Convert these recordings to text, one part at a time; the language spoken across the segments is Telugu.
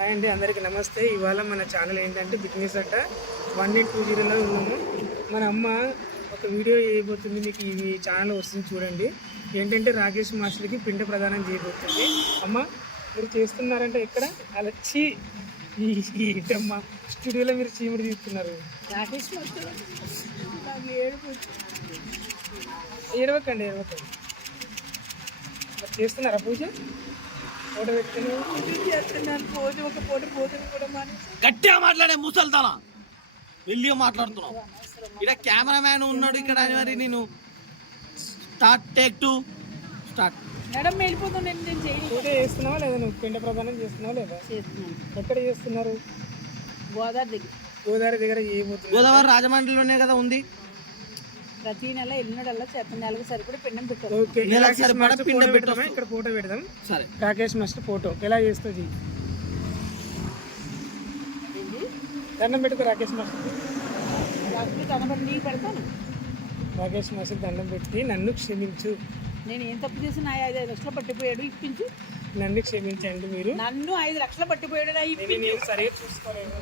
హాయ్ అండి, అందరికీ నమస్తే. ఇవాళ మన ఛానల్ ఏంటంటే బిజినెస్ అడ్డ 1820లో ఉన్నాము. మన అమ్మ ఒక వీడియో చేయబోతుంది, మీకు ఈ ఛానల్ వస్తుంది చూడండి. ఏంటంటే రాకేష్ మాస్టర్కి పిండ ప్రదానం చేయబోతుంది. అమ్మ మీరు చేస్తున్నారంటే ఎక్కడ అలా ఏంటమ్మా స్టూడియోలో మీరు చీముడు తీస్తున్నారు. రాకేష్ మాస్టర్ ఏడవకండి చేస్తున్నారా పూజ? ఫోటో పెట్టుకుని గట్టిగా మాట్లాడే ముసల్తానా వెళ్ళి మాట్లాడుతున్నావు. ఇక్కడ కెమెరామ్యాన్ ఉన్నాడు ఇక్కడ. మరి నేను స్టార్ట్ మేడం వెళ్ళిపోతుంది. ఫోటో చేస్తున్నావా లేదా? నువ్వు పిండ ప్రదానం చేస్తున్నావా లేదా? ఎక్కడ చేస్తున్నారు? గోదావరి దగ్గర చేయబోతున్నారు. గోదావరి రాజమండ్రిలోనే కదా ఉంది. ప్రతి నెల ఎన్నడల్లా నెలకు సరిపడి పిండం పెట్టారు. ఓకే, ఇక్కడ ఫోటో పెడదాం. సరే, రాకేష్ మాస్టర్ ఫోటో ఎలా చేస్తుంది? దండం పెట్టుకో రాకేష్ మాస్టర్. దండం నీకు పెడతాను. రాకేష్ మాస్టర్ దండం పెట్టి నన్ను క్షమించు. నేను ఏం తప్పు చేసి నా 5 లక్షలు పట్టిపోయాడు, ఇప్పించు. నన్ను క్షమించండి. మీరు నన్ను 5 లక్షలు పట్టిపోయాడు, నేను సరిగ్గా చూసుకోలేదు.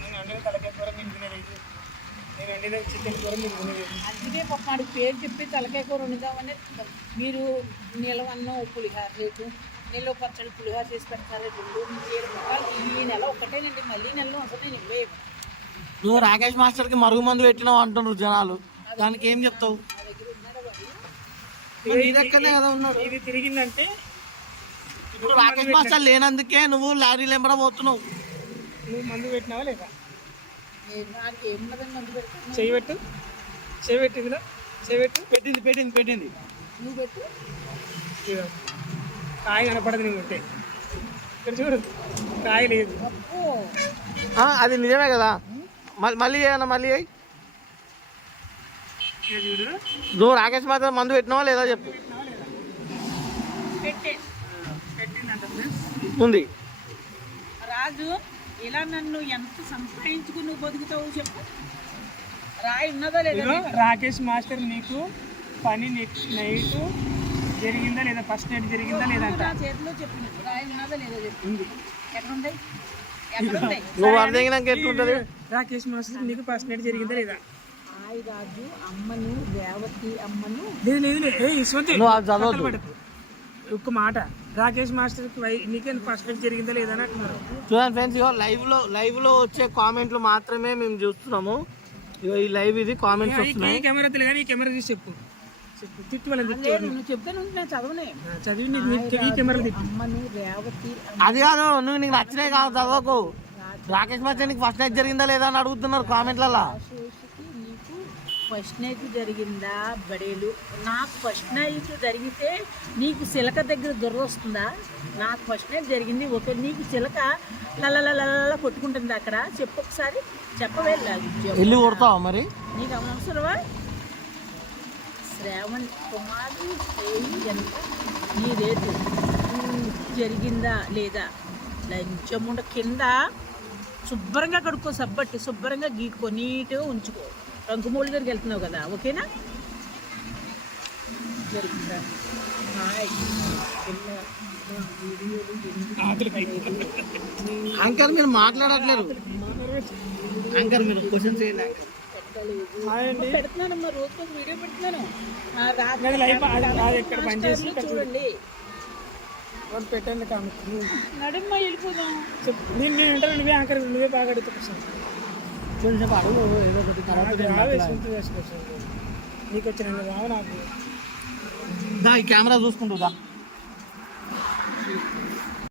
నేను వండిన తలకాయ కూర మీరు తినలేదు. నేను వండిన చికెన్ కూర మీరు తినలేదు. అందుకే పాడు పేరు చెప్పి తలకాయ కూర వండుదామని మీరు నిలవన్నం పులిహార రేటు నిల్వ పచ్చడి పులిహార చేసి పెడతారు. 2-7 రకాలు ఈ నెల ఒక్కటేనండి. మళ్ళీ నెలలో అసలు నేను ఇవ్వేయను. నువ్వు రాకేష్ మాస్టర్ కి మరుగు మందు పెట్టినావు అంటున్నారు జనాలు, దానికి ఏం చెప్తావు? కదా ఉన్నాడు. ఇది తిరిగిందంటే ఇప్పుడు రాకేష్ మాస్టర్ లేనందుకే నువ్వు లారీ లెంబడ పోతున్నావు. నువ్వు మందు పెట్టినావా లేదా? ఏమున్నదని మందు పెడతాను. చేయబెట్టు ఇందులో చేయబెట్టు. పెట్టింది నువ్వు పెట్టు. కాయ కనపడదు. నేను ఉంటే ఇక్కడ చూడు, కాయ లేదు. అది నిజమే కదా. మళ్ళీ మళ్ళీ చూడు. నువ్వు రాకేష్ మాస్టర్ మందు పెట్టినావా లేదా చెప్పు. ఉంది రాజు, ఇలా నన్ను ఎంత సంపాదించుకుని నువ్వు బతుకుతావు చెప్పు. రాయి ఉన్నదో లేదా? రాకేష్ మాస్టర్ నీకు పని నైట్ జరిగిందా లేదా? ఫస్ట్ నైట్ జరిగిందా లేదా? నా చేతిలో చెప్పు. రాయి ఉన్నదో లేదో చెప్పు. ఎక్కడుంది? ఎక్కడుంది? నువ్వు అర్థం ఎట్లుంటది? రాకేష్ మాస్టర్ నీకు ఫస్ట్ నైట్ జరిగిందా లేదా? హాయ్ రాజు, అమ్మను రేవతి అమ్మను ఒక్క మాట, రాకేష్ మాస్టర్ నీకే ఫస్ట్ నైట్ జరిగిందా లేదా అని అంటున్నారు. చూడండి ఫ్రెండ్స్, లైవ్ లో వచ్చే కామెంట్లు మాత్రమే మేము చూస్తున్నాము. ఈ లైవ్ ఇది కామెంట్స్ వస్తున్నాయి. ఈ కెమెరా తెలియదు కానీ ఈ కెమెరా చూసి చెప్పు. తిట్టు వాళ్ళని నువ్వు చెప్తాను, నేను చదివి ఈ కెమెరా తిట్టు. అమ్మను రేవతి అది కాదు, నువ్వు నీకు నచ్చినాయి కాదు చదవకు. రాకేష్ మాస్టర్ నీకు ఫస్ట్ నైట్ జరిగిందా లేదా అని అడుగుతున్నారు కామెంట్లలో. నీకు ఫస్ట్ నైట్ జరిగిందా? బడేలు నాకు ఫస్ట్ నైట్ జరిగితే నీకు చిలక దగ్గర దొర వస్తుందా? నాకు ఫస్ట్ నైట్ జరిగింది. ఓకే, నీకు చిలక లల్ల కొట్టుకుంటుంది అక్కడ. చెప్పు ఒకసారి, చెప్పవే. వెళ్ళి కొడతావా మరి? నీకు అవసరమా? శ్రావణ్ కుమారి ఎంత ఈ రేటు జరిగిందా లేదా? లంచముండ కింద శుభ్రంగా కడుక్కో, సబ్బట్టి శుభ్రంగా గీక్కో, నీట్గా ఉంచుకో. రంకుమూలి దగ్గరికి వెళ్తున్నావు కదా, ఓకేనా? జరిగిందా? యాంకర్ మీరు మాట్లాడట్లేరు. యాంకర్ మీరు క్వశ్చన్ చేయండి. పెడుతున్నానమ్మా, రోజుకు ఒక వీడియో పెడుతున్నాను. చూడండి, పెట్టండి నడుమ్మ వెళ్ళిపోదాం. నేను ఇంటర్ నువ్వే యాంకర్, నువ్వే బాగా అడుగుతా. నీకు వచ్చిన రావు నాకు. ఈ కెమెరా చూసుకుంటుందా?